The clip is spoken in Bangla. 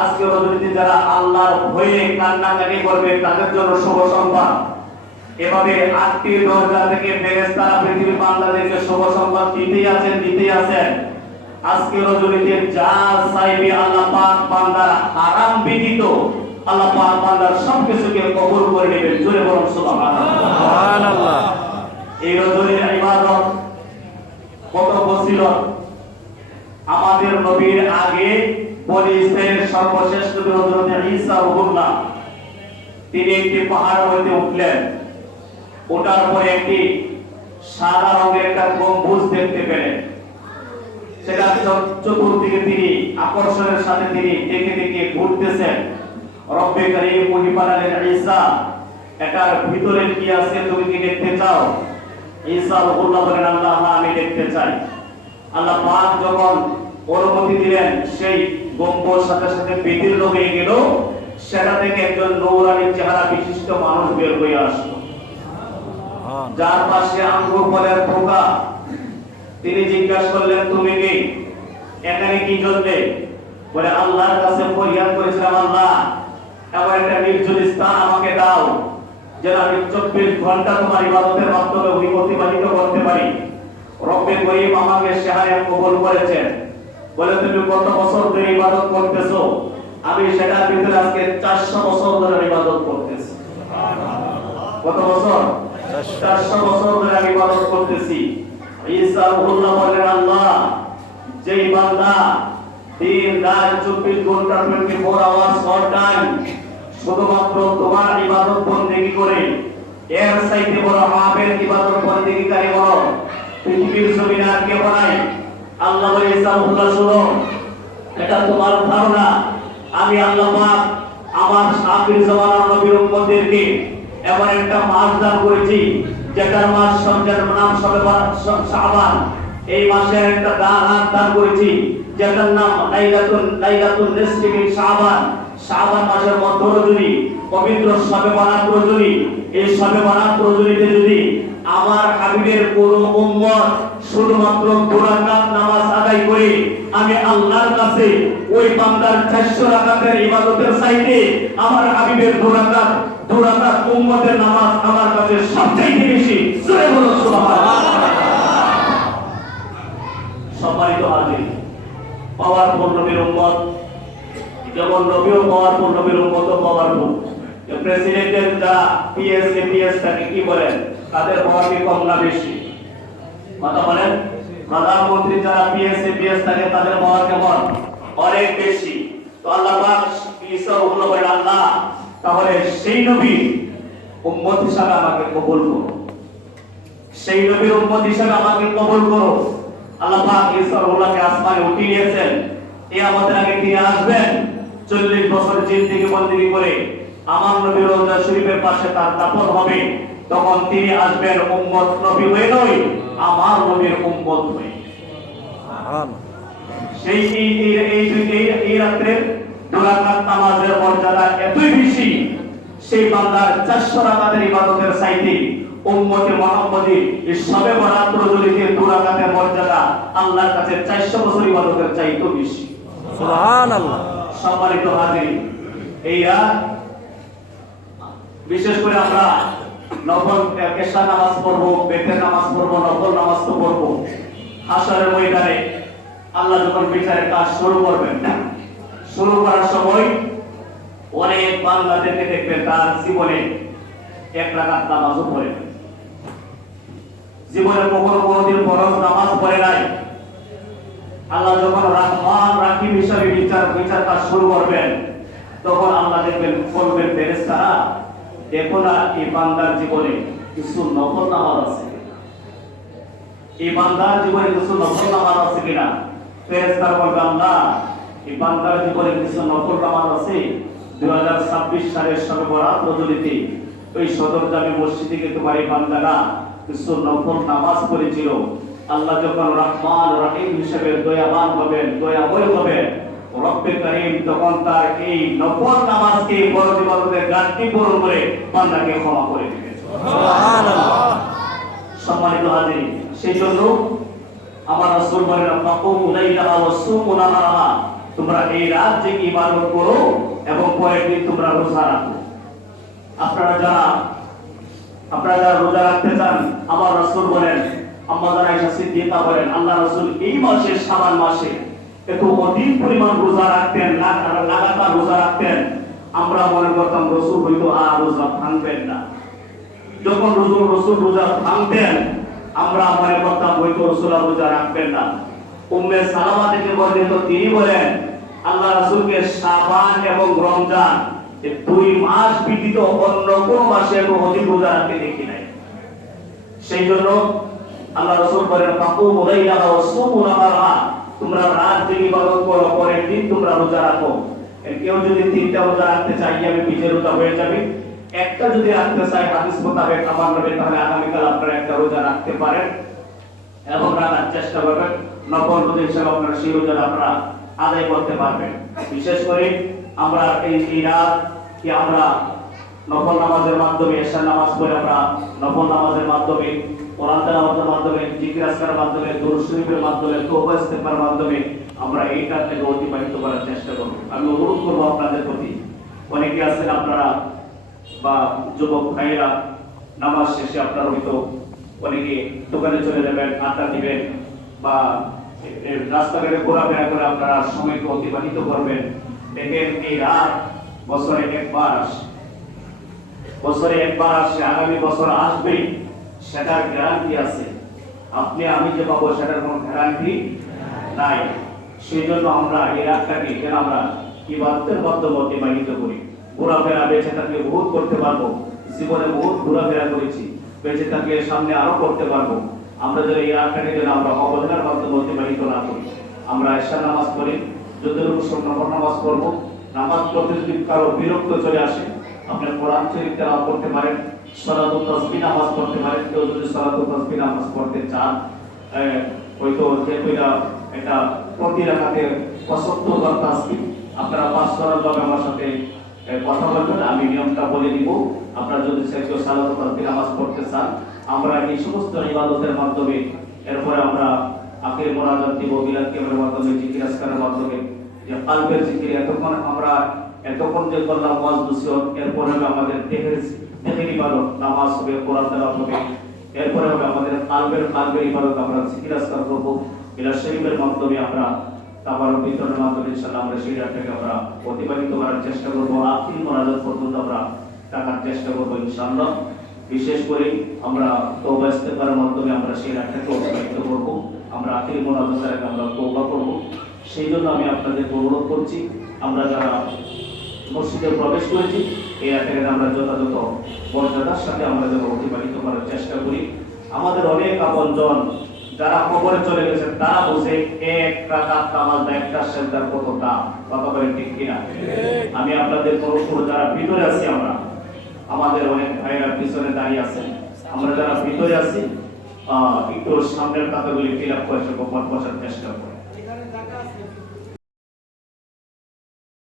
আজকে রজনীতে যারা আল্লাহর ভয়ে কান্নাকাটি করবে তাদের জন্য শুভ সংবাদ। এভাবে 8টি দরজা থেকে ফেরেশতারা পৃথিবীর বান্দাদেরকে শুভ সংবাদ দিতেই আছেন। আজকে রজনীতে যা চাইবে আল্লাহ পাক বান্দার হারাম ব্যতীত আল্লাহ পাক বান্দার সবকিছুকে কবুল করে নেবেন। জোরে বলুন সুবহানাল্লাহ। এই রজনীর ইবাদত কত ফজিলত। আমাদের নবীর আগে বনি ইসরাইলের সর্বশেষ নবী হযরত ঈসা রূহুল্লাহ, তিনি একটি পাহাড় হইতে উঠলেন। ওঠার পরে একটি সাদা রঙের একটা গম্বুজ দেখতে পেলেন। সেটা চতুর্দিকে তিনি আকর্ষণের সাথে তিনি দেখে দেখে ঘুরতেছেন। রব্বে কারীম মুহিবানের ঈসা, এটার ভিতরে কি আছে তুমি কি দেখতে চাও? ঈসা রূহুল্লাহ বলেন, আল্লাহ আমি দেখতে চাই। আল্লাহ পাক যখন অনুমতি দিলেন, সেই গম্বুজ সাথে সাথে বিদীর্ণ হয়ে গেল। সেটা থেকে একজন নূরানী চেহারা বিশিষ্ট মানুষ বের হয়ে আসলো, যার পাশে আঙ্গুর ফলের পোকা। তিনি জিজ্ঞাসা করলেন, তুমি কি এখানে কি জন্যে? বলে, আল্লাহর কাছে ফরিয়াদ করেছিলাম, আল্লাহ এমন একটা নির্জন স্থান আমাকে দাও যেন আমি 24 ঘন্টা তোমার ইবাদতের মাধ্যমে অতিবাহিত করতে পারি। রব্বে করিম আমাকে সেখানে কবুল করেছেন। বলে, তুমি কত বছর ধরে ইবাদত করতেছো? আমি সেটার ভিতরে আজকে 400 বছর ধরে ইবাদত করতেছি। কত বছর? 400 বছর ধরে আমি ইবাদত করতেছি। ঈসা রূহুল্লাহ বলেন, আল্লাহ যেই বান্দা দিন রাত 24 ঘন্টা 24 আওয়ার্স অল টাইম শুধুমাত্র তোমার ইবাদত বন্দেগী করে, এর চাইতে বড় আবেদ ইবাদত বন্দেগীকারী বড় পৃথিবীর জমিনে আর কেউ নাই। আল্লাহ বলে, ঈসা রূহুল্লাহ শুনো, এটা তোমার ধারণা। আমি আল্লাহ পাক আমার আখির জামানার নবীর উম্মতদেরকে এমন একটা মাস দান করেছি, যেটার মাস সঞ্জার নাম শাবান। এই মাসে একটা দান করেছি যেটার নাম লাইলাতুল নিসফি মিন শাবান। শাবান মাসের মধ্য রজনী, পবিত্র শবে বরাত রজনী। এই শবে বরাত রজনীতে যদি আমার হাবিবের কোন উম্মত শুধুমাত্র 2 রাকাত নামাজ আদায় করে, আমি আল্লাহর কাছে ওই বান্দার 400 রাকাতের ইবাদতের চাইতে আমার হাবিবের 2 রাকাত উম্মতের নামাজ আমার কাছে সবচেয়ে বেশি। জোরে বলুন সুবহানাল্লাহ। সম্মানিত হাজির, পাওয়ারফুল নবীর উম্মত, যেমন নবীও পাওয়ারফুল, নবীর উম্মতও পাওয়ারফুল। প্রেসিডেন্টের যারা পিএস থাকে কি বলেন, তাদের পাওয়ার কি কম না বেশি? কথা বলেন। প্রধানমন্ত্রী যারা পিএস থাকে তাদের পাওয়ার কেমন? অনেক বেশি। তো আল্লাহ পাক ঈসা রূহুল্লাহ বলেন, আল্লাহ তাহলে সেই নবী উম্মত হিসাবে আমাকে কবুল করো, সেই নবীর উম্মত হিসাবে আমাকে কবুল করো। আল্লাহ পাক ঈসা রূহুল্লাহকে আসমানে উঠিয়ে নিয়েছেন। কিয়ামতের আগে তিনি আসবেন, 40 বছর জিন্দেগি বন্দেগী করে আমার নবীর রওজা শরীফের পাশে তার দাফন হবে। তখন তিনি আসবেন উম্মত নবী হয়ে নয়, আমার নবীর উম্মত হয়ে। সেই এই রাত্রের 2 রাকাত নামাজের মর্যাদা এতই বেশি, সেই বান্দার 400 রাকাতের ইবাদতের চাইতে উম্মতে মুহাম্মদী এই শবে বরাত রজনীতে 2 রাকাতের মর্যাদা আল্লাহর কাছে 400 বছর ইবাদতের চাইতে বেশি। সুবহানাল্লাহ। সম্মানিত হাজির, এই রাত বিশেষ করে আমরা নফল এশা নামাজ পড়বো, বেতের নামাজ পড়বো, নফল নামাজ তো পড়বো। হাশরের ময়দানে আল্লাহ যখন বিচারের কাজ শুরু করবেন, শুরু করার সময় অনেক বান্দাদেরকে দেখবেন তার জীবনে 1 রাকাত নামাজও পড়ে, জীবনে কোনোদিন ফরজ নামাজ পড়ে নাই। আল্লাহ যখন রহমান রাহিম হিসাবে বিচার কাজ শুরু করবেন, তখন আল্লাহ দেখবেন বলবেন, ফেরেশতারা দেখো না এই বান্দার জীবনে কিছু নফল নামাজ আছে, এই বান্দার জীবনে কিছু নফল নামাজ আছে কিনা। ফেরেশতারা বলবে, আল্লাহ এই বান্দার জীবনে কিছু নফল নামাজ আছে। 2026 সালের শবে বরাত রজনীতে ওই সদর জামে মসজিদে তোমার এই বান্দারা কিছু নফল নামাজ পড়েছিল। আল্লাহ যখন রহমান রহিম হিসেবে দয়াবান হবেন, দয়াময় হবেন, রব্বে কারীম তখন তার এই নফল নামাজকে ফরজ ইবাদতের ঘাটতি পূরণ করে বান্দাকে ক্ষমা করে দিবেন। সুবহানাল্লাহ। সম্মানিত হাজির, সেই জন্য আমার রাসূল বলেন, ফাকুমু লাইলাহা ওয়া সুমু নাহারাহা, তোমরা এই রাত জেগে ইবাদত করো এবং পরের দিন তোমরা রোজা রাখো। আপনারা যারা রোজা রাখতে চান, আমার রাসূল বলেন, আম্মাজান আয়েশা সিদ্দিকা বলেন, আল্লাহ রাসূল এই মাসে শাবান মাসে এত অধিক পরিমাণ রোজা রাখতেন, লাগাতার রোজা রাখতেন, আমরা মনে করতাম রাসূল হয়তো আর রোজা ভাঙবেন না। যখন রাসূল রোজা ভাঙতেন, আমরা মনে করতাম হয়তো রাসূল আর রোজা রাখবেন না। উম্মে সালামা থেকে বর্ণিত, তিনি বলেন, আল্লাহ রাসূলকে শাবান এবং রমজান এই দুই মাস ব্যতীত অন্য কোন মাসে এত অধিক রোজা রাখতে দেখি নাই। সেই জন্য আল্লাহ রাসূল বলেন, ফাকুমু লাইলাহা ওয়া সুমু নাহারহা, তোমরা রাত জেগে ইবাদত করো, পরের দিন তোমরা রোজা রাখো। কেউ যদি তিনটা রোজা রাখতে চাই, আমি বিজয় রোজা হয়ে যাবে। একটা যদি রাখতে চাই হাদিস মোতাবেক আমার নবী, তাহলে আগামীকাল আপনারা একটা রোজা রাখতে পারেন এবং রাখার চেষ্টা করবেন। নফল রোজা হিসেবে আপনারা সেই রোজা আপনারা আদায় করতে পারবেন। বিশেষ করে আমরা এই রাত কি আমরা নফল নামাজের মাধ্যমে, এশা নামাজ পড়ে আমরা নফল নামাজের মাধ্যমে, কোরআন তেলাওয়াতের মাধ্যমে, জিকির আজকারের মাধ্যমে, দুরূদ শরীফের মাধ্যমে, তওবা ইস্তেগফারের মাধ্যমে আমরা এই কাজটাকে অতিবাহিত করার চেষ্টা করব। আমি অনুরোধ করব আপনাদের প্রতি, অনেকে আছেন আপনারা বা যুবক ভাইয়েরা নামাজ শেষে আপনারা হয়তো অনেকে দোকানে চলে যাবেন, আড্ডা দিবেন বা রাস্তাঘাটে ঘোরাফেরা করে আপনারা সময়কে অতিবাহিত করবেন। দেখেন এই রাত বছরে একবার আসে, আগামী বছর আসবে, সেটার গ্যারান্টি আছে। আপনি আমি যে পাবো সেটার কোনো গ্যারান্টি নাই। সেই জন্য আমরা এই রাতটাকে যেন আমরা ইবাদতের মাধ্যমে অতিবাহিত করি। ঘোরাফেরা বেঁচে থাকলে বহুত করতে পারবো, জীবনে বহুত ঘোরাফেরা করেছি, বেঁচে থাকলে সামনে আরো করতে পারবো। আমরা যেন এই রাতটাকে যেন আমরা অবহেলার মাধ্যমে অতিবাহিত না করি। আমরা এশা নামাজ পড়ি, যতটুকু নফল নামাজ পড়বো। নামাজ পড়তে যদি কারো বিরক্ত চলে আসে, আপনি কোরআন শরীফ তেলাওয়াত করতে পারেন, সালাতুত তাসবিহ নামাজ পড়তে পারেন। কেউ যদি সালাতুত তাসবিহ নামাজ পড়তে চান, হয়তো যেহেতু এটা প্রতি রাকাতে 75 বার তাসবিহ, আপনারা 5 ভাবে আমার সাথে কথা বলবেন, আমি নিয়মটা বলে দিব। আপনারা যদি কেউ সালাতুত তাসবিহ নামাজ পড়তে চান, আমরা এই সমস্ত ইবাদতের মাধ্যমে, এরপরে আমরা আখির মুনাজাত দিব, বিলাদ কিয়ামের মাধ্যমে, জিকির আজকারের মাধ্যমে, যে কলবের জিকির এতক্ষণ যে করলাম ওয়াজ নসিহত, এরপরে হবে আমাদের দেহের ইবাদত, নামাজ হবে, কোরআন তেলাওয়াত হবে, এরপরে হবে আমাদের কলবের ইবাদত, আমরা জিকির আজকার করব, বিলাদ শরীফের মাধ্যমে, আমরা তাবারক বিতরণের মাধ্যমে ইনশাআল্লাহ আমরা সেই রাতটাকে আমরা অতিবাহিত করার চেষ্টা করব। আখির মুনাজাত পর্যন্ত আমরা থাকার চেষ্টা করব ইনশাআল্লাহ। বিশেষ করে আমরা তওবা ইস্তেগফারের মাধ্যমে আমরা সেই রাতটাকে অতিবাহিত করব। আমরা আখির মুনাজাতের আগে আমরা তওবা করব। সেই জন্য আমি আপনাদের অনুরোধ করছি, আমরা যারা মসজিদে প্রবেশ করেছি, এই রাতটাকে আমরা যথাযথ মর্যাদার সাথে আমরা যেন অতিবাহিত করার চেষ্টা করি। আমাদের অনেক আপনজন যারা কবরে চলে গেছে, তারা বুঝে এক রাকাত নামাজ বা একটা সেজদার কত দাম, কথা বলেন ঠিক কিনা? আমি আপনাদের অনুরোধ করব, যারা ভিতরে আছি, আমাদের অনেক ভাইরা পিছনে দাঁড়িয়ে আছেন, আমরা যারা ভিতরে আছি একটু সামনের কাতারগুলি ফিল আপ করে বসার চেষ্টা করি।